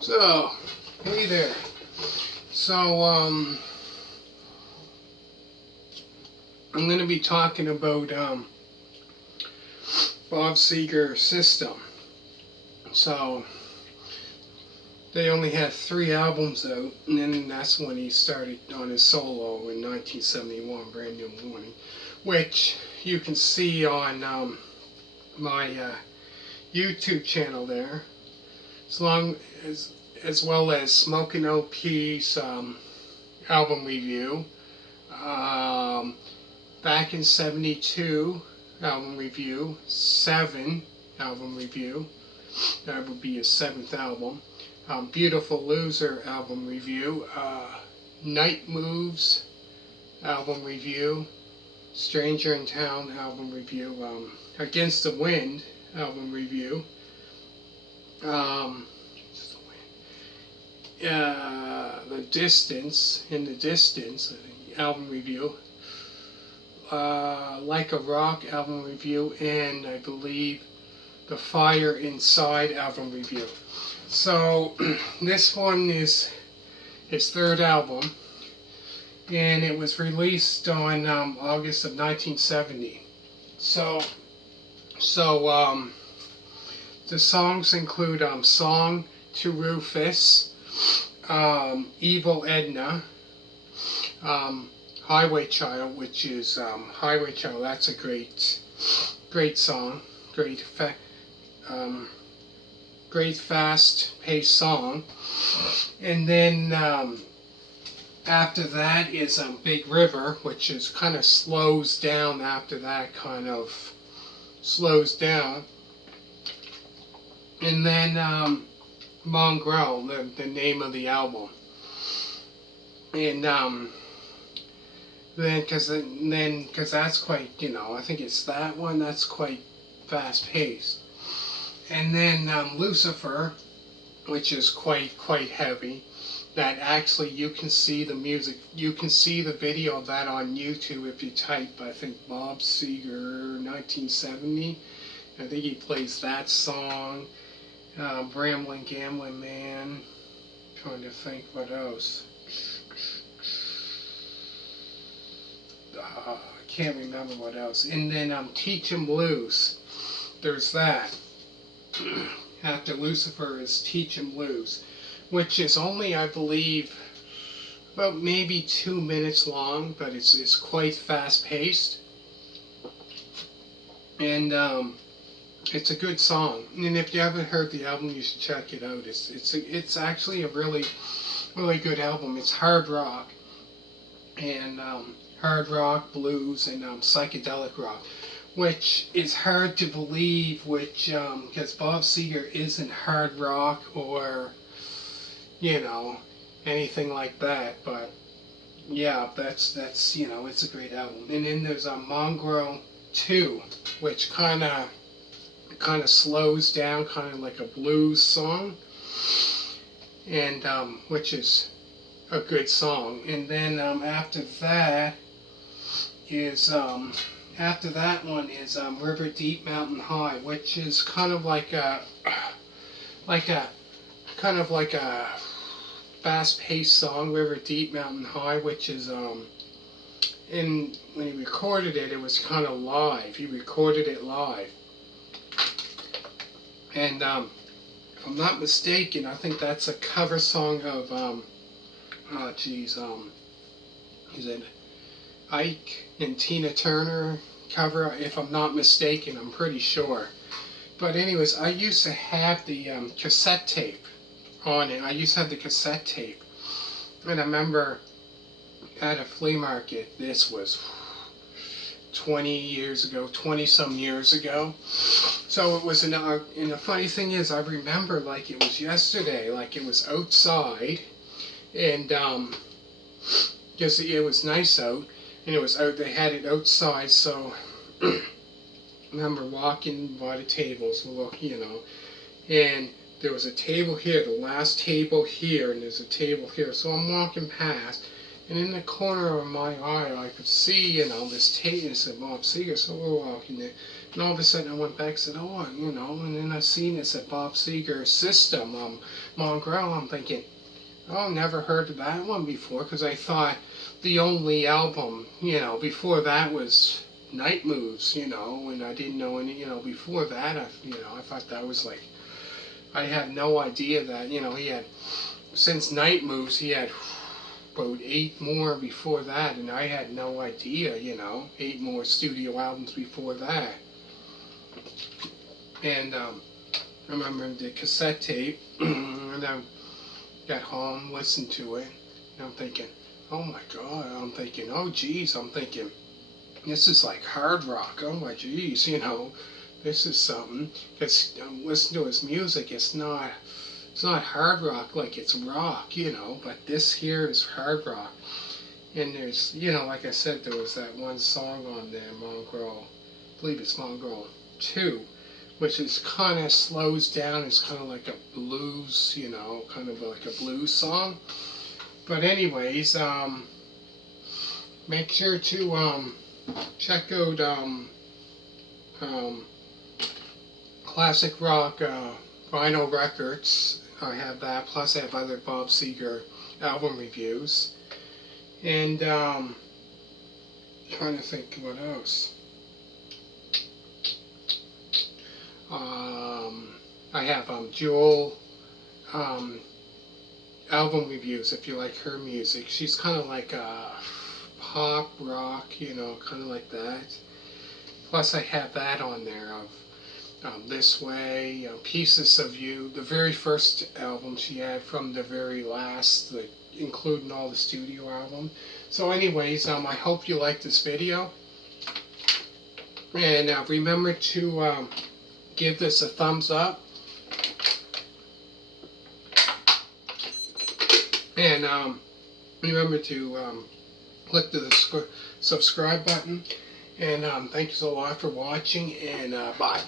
So, hey there. So, I'm going to be talking about Bob Seger's system. So, they only had 3 albums out, and then that's when he started on his solo in 1971, Brand New Morning, which you can see on my YouTube channel there, as well as Smokin' OP's album review, back in '72 album review, 7 album review. That would be his 7th album. Beautiful Loser album review, Night Moves album review, Stranger in Town album review, Against the Wind album review, The Distance, In the Distance album review, Like a Rock album review, and I believe The Fire Inside album review. So this one is his 3rd album, and it was released on August of 1970. So the songs include Song to Rufus, Evil Edna, Highway Child, which is Highway Child. That's a great song, great fast-paced song. And then after that is Big River, which is kind of slows down after that, and then Mongrel, the name of the album. And then because that's quite, I think it's that one that's quite fast-paced. And then Lucifer, which is quite heavy. That actually you can see the music, you can see the video of that on YouTube if you type, I think, Bob Seger 1970. I think he plays that song. Rambling Gambling Man. Trying to think what else. I can't remember what else. And then Teachin Blues. There's that. After Lucifer is Teachin Blues, which is only, I believe, about maybe 2 minutes long, but it's quite fast-paced. And it's a good song. And if you haven't heard the album, you should check it out. It's actually a really good album. It's hard rock, and hard rock, blues, and psychedelic rock, which is hard to believe, because Bob Seger isn't hard rock or, anything like that. But yeah, that's it's a great album. And then there's Mongrel Too, which kind of slows down, kind of like a blues song, and which is a good song. And then after that one is River Deep Mountain High, which is kind of like a fast-paced song. River Deep Mountain High, which is when he recorded it, it was kind of live. He recorded it live. And if I'm not mistaken, I think that's a cover song of is it Ike and Tina Turner cover? If I'm not mistaken, I'm pretty sure. But anyways, I used to have the cassette tape on it. I used to have the cassette tape, and I remember at a flea market. This was 20-some years ago. So it was and the funny thing is, I remember like it was yesterday, like it was outside, and because it was nice out, and it was out, they had it outside, so I remember walking by the tables, and there was a table here, the last table here, and there's a table here, so I'm walking past, and in the corner of my eye, I could see, this table, and said, Bob Seger, so we're walking there, And all of a sudden I went back and said, oh, you know, and then I seen it said Bob Seger's System, Mongrel. I'm thinking, oh, never heard of that one before, because I thought the only album, you know, before that was Night Moves, you know, and I didn't know any, you know, before that, I thought that was like, I had no idea that, you know, he had, since Night Moves, he had about 8 more before that, and I had no idea, you know, 8 more studio albums before that. And I remember the cassette tape, and I got home, listened to it, and I'm thinking, oh my God, I'm thinking, oh geez, I'm thinking, this is like hard rock, oh my geez, you know, this is something, because I'm listening to his music, it's not hard rock like it's rock, you know, but this here is hard rock. And there's, you know, like I said, there was that one song on there, Mongrel, I believe it's Mongrel Too, which is kind of slows down. It's kind of like a blues, you know, kind of like a blues song. But anyways, make sure to check out Classic Rock Vinyl Records. I have that. Plus, I have other Bob Seger album reviews. And trying to think what else. I have Jewel album reviews if you like her music. She's kind of like a pop rock, you know, kind of like that. Plus, I have that on there of This Way, Pieces of You, the very first album she had from the very last, like, including all the studio album. So anyways, I hope you liked this video. And remember to give this a thumbs up. And remember to click the subscribe button. And thank you so lot for watching, and bye.